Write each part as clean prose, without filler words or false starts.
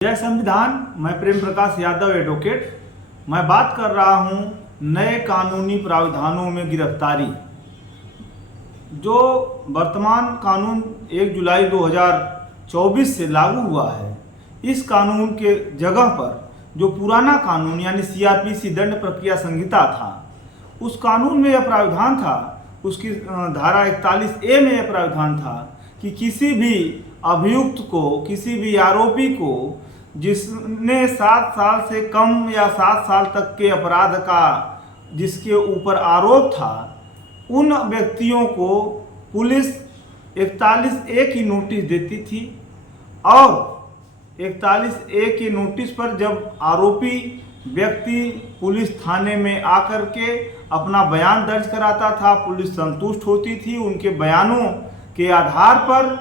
जय संविधान। मैं प्रेम प्रकाश यादव एडवोकेट। मैं बात कर रहा हूं नए कानूनी प्रावधानों में गिरफ्तारी। जो वर्तमान कानून 1 जुलाई 2024 से लागू हुआ है, इस कानून के जगह पर जो पुराना कानून यानी CRPC दंड प्रक्रिया संहिता था, उस कानून में यह प्रावधान था, उसकी धारा 41A में यह प्रावधान था कि किसी भी अभियुक्त को, किसी भी आरोपी को जिसने 7 साल से कम या 7 साल तक के अपराध का जिसके ऊपर आरोप था, उन व्यक्तियों को पुलिस 41A की नोटिस देती थी और 41A के नोटिस पर जब आरोपी व्यक्ति पुलिस थाने में आकर के अपना बयान दर्ज कराता था, पुलिस संतुष्ट होती थी। उनके बयानों के आधार पर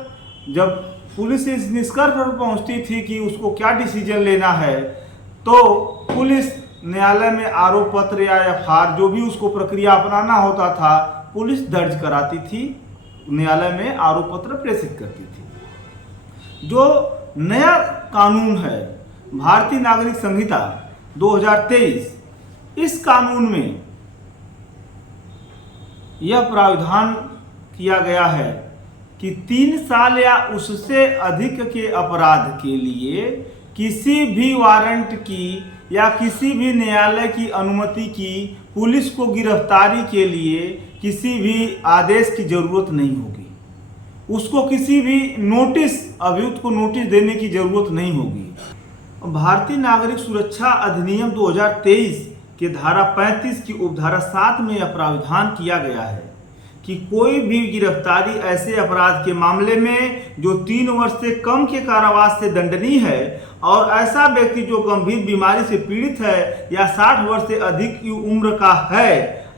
जब पुलिस इस निष्कर्ष पर पहुंचती थी कि उसको क्या डिसीजन लेना है, तो पुलिस न्यायालय में आरोप पत्र या FIR जो भी उसको प्रक्रिया अपनाना होता था, पुलिस दर्ज कराती थी, न्यायालय में आरोप पत्र प्रेषित करती थी। जो नया कानून है भारतीय नागरिक संहिता 2023, इस कानून में यह प्रावधान किया गया है कि 3 साल या उससे अधिक के अपराध के लिए किसी भी वारंट की या किसी भी न्यायालय की अनुमति की पुलिस को गिरफ्तारी के लिए किसी भी आदेश की जरूरत नहीं होगी। उसको किसी भी नोटिस, अभियुक्त को नोटिस देने की जरूरत नहीं होगी। भारतीय नागरिक सुरक्षा अधिनियम 2023 के धारा 35 की उपधारा 7 में यह प्रावधान किया गया है कि कोई भी गिरफ्तारी ऐसे अपराध के मामले में जो 3 वर्ष से कम के कारावास से दंडनीय है और ऐसा व्यक्ति जो गंभीर बीमारी से पीड़ित है या 60 वर्ष से अधिक की उम्र का है,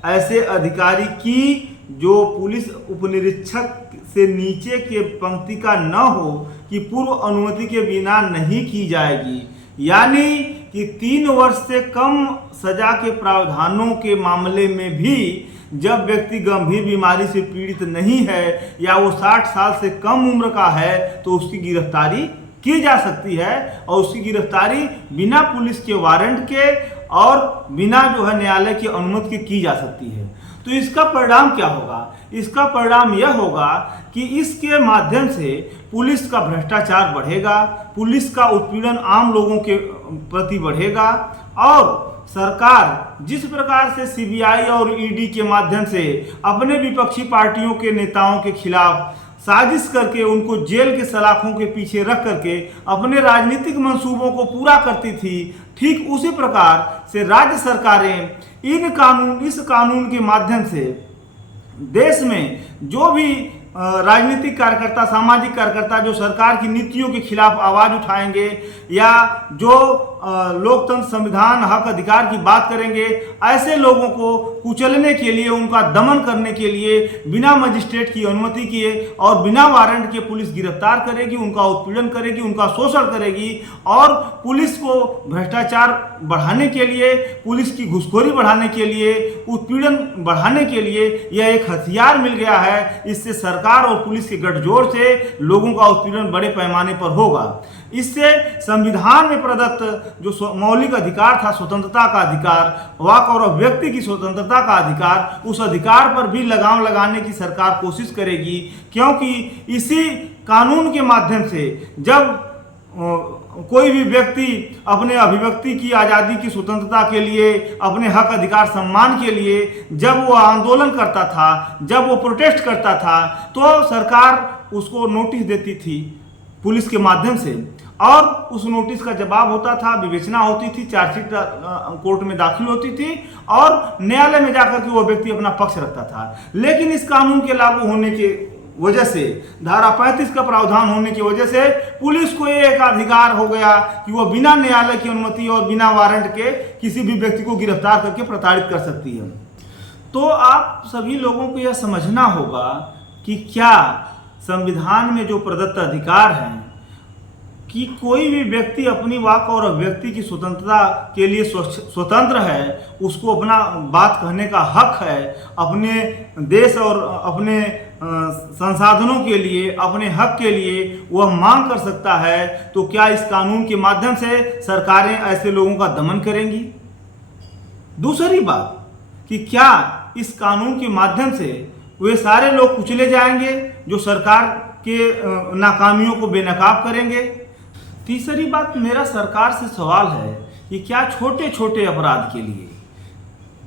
ऐसे अधिकारी की जो पुलिस उपनिरीक्षक से नीचे के पंक्ति का न हो कि पूर्व अनुमति के बिना नहीं की जाएगी। यानी कि 3 वर्ष से कम सजा के प्रावधानों के मामले में भी जब व्यक्ति गंभीर बीमारी से पीड़ित नहीं है या वो 60 साल से कम उम्र का है, तो उसकी गिरफ्तारी की जा सकती है और उसकी गिरफ्तारी बिना पुलिस के वारंट के और बिना जो है न्यायालय की अनुमति के की जा सकती है। तो इसका परिणाम क्या होगा? इसका परिणाम यह होगा कि इसके माध्यम से पुलिस का भ्रष्टाचार बढ़ेगा, पुलिस का उत्पीड़न आम लोगों के प्रति बढ़ेगा और सरकार जिस प्रकार से CBI और ED के माध्यम से अपने विपक्षी पार्टियों के नेताओं के खिलाफ साजिश करके उनको जेल के सलाखों के पीछे रख करके अपने राजनीतिक मंसूबों को पूरा करती थी, ठीक उसी प्रकार से राज्य सरकारें इस कानून के माध्यम से देश में जो भी राजनीतिक कार्यकर्ता, सामाजिक कार्यकर्ता जो सरकार की नीतियों के खिलाफ आवाज उठाएंगे या जो लोकतंत्र, संविधान, हक अधिकार की बात करेंगे, ऐसे लोगों को कुचलने के लिए, उनका दमन करने के लिए बिना मजिस्ट्रेट की अनुमति किए और बिना वारंट के पुलिस गिरफ्तार करेगी, उनका उत्पीड़न करेगी, उनका शोषण करेगी और पुलिस को भ्रष्टाचार बढ़ाने के लिए, पुलिस की घुसखोरी बढ़ाने के लिए, उत्पीड़न बढ़ाने के लिए यह एक हथियार मिल गया है। इससे सरकार और पुलिस के गठजोड़ से लोगों का उत्पीड़न बड़े पैमाने पर होगा। इससे संविधान में प्रदत्त जो मौलिक अधिकार था, स्वतंत्रता का अधिकार, वाक और अभिव्यक्ति की स्वतंत्रता का अधिकार, उस अधिकार पर भी लगाम लगाने की सरकार कोशिश करेगी, क्योंकि इसी कानून के माध्यम से जब कोई भी व्यक्ति अपने अभिव्यक्ति की आज़ादी की स्वतंत्रता के लिए, अपने हक अधिकार सम्मान के लिए जब वो आंदोलन करता था, जब वो प्रोटेस्ट करता था, तो सरकार उसको नोटिस देती थी पुलिस के माध्यम से और उस नोटिस का जवाब होता था, विवेचना होती थी, चार्जशीट कोर्ट में दाखिल होती थी और न्यायालय में जाकर के वो व्यक्ति अपना पक्ष रखता था। लेकिन इस कानून के लागू होने के वजह से, धारा 35 का प्रावधान होने की वजह से पुलिस को एक अधिकार हो गया कि वो बिना न्यायालय की अनुमति और बिना वारंट के किसी भी व्यक्ति को गिरफ्तार करके प्रताड़ित कर सकती है। तो आप सभी लोगों को यह समझना होगा कि क्या संविधान में जो प्रदत्त अधिकार हैं कि कोई भी व्यक्ति अपनी वाक और अभिव्यक्ति की स्वतंत्रता के लिए स्वतंत्र है, उसको अपना बात कहने का हक है, अपने देश और अपने संसाधनों के लिए, अपने हक के लिए वह मांग कर सकता है, तो क्या इस कानून के माध्यम से सरकारें ऐसे लोगों का दमन करेंगी? दूसरी बात कि क्या इस कानून के माध्यम से वे सारे लोग कुचले जाएंगे जो सरकार के नाकामियों को बेनकाब करेंगे? तीसरी बात, मेरा सरकार से सवाल है कि क्या छोटे छोटे अपराध के लिए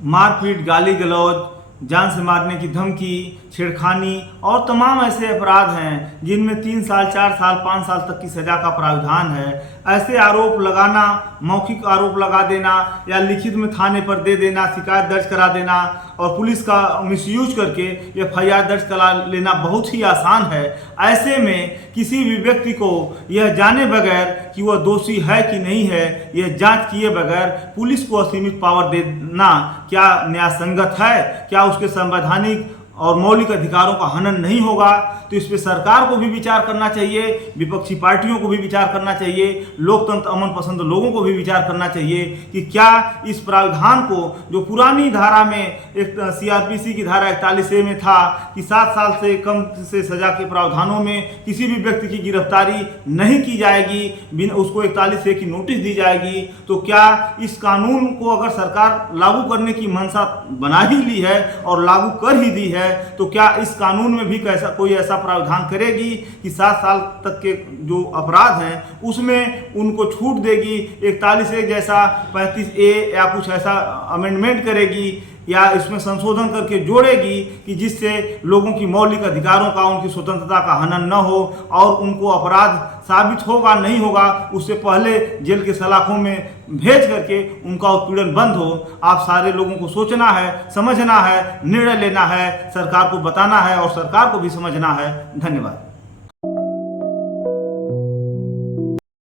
मारपीट, गाली गलौज, जान से मारने की धमकी, छेड़खानी और तमाम ऐसे अपराध हैं जिनमें 3 साल, 4 साल, 5 साल तक की सजा का प्रावधान है, ऐसे आरोप लगाना, मौखिक आरोप लगा देना या लिखित में थाने पर दे देना, शिकायत दर्ज करा देना और पुलिस का मिसयूज करके FIR दर्ज करा लेना बहुत ही आसान है। ऐसे में किसी भी व्यक्ति को यह जाने बगैर कि वह दोषी है कि नहीं है, यह जांच किए बगैर पुलिस को असीमित पावर देना क्या न्याय संगत है? क्या उसके संवैधानिक और मौलिक अधिकारों का हनन नहीं होगा? तो इस पे सरकार को भी विचार करना चाहिए, विपक्षी पार्टियों को भी विचार करना चाहिए, लोकतंत्र अमन पसंद लोगों को भी विचार करना चाहिए कि क्या इस प्रावधान को, जो पुरानी धारा में एक CRPC की धारा 41A में था कि 7 साल से कम से सजा के प्रावधानों में किसी भी व्यक्ति की गिरफ्तारी नहीं की जाएगी, बिना उसको 41A की नोटिस दी जाएगी, तो क्या इस कानून को अगर सरकार लागू करने की मंशा बना ही ली है और लागू कर ही दी है, तो क्या इस कानून में भी कोई ऐसा प्रावधान करेगी कि 7 साल तक के जो अपराध हैं उसमें उनको छूट देगी, 41A जैसा 35A या कुछ ऐसा अमेंडमेंट करेगी या इसमें संशोधन करके जोड़ेगी कि जिससे लोगों की मौलिक अधिकारों का, उनकी स्वतंत्रता का हनन न हो और उनको अपराध साबित होगा नहीं होगा उससे पहले जेल के सलाखों में भेज करके उनका उत्पीड़न बंद हो। आप सारे लोगों को सोचना है, समझना है, निर्णय लेना है, सरकार को बताना है और सरकार को भी समझना है। धन्यवाद।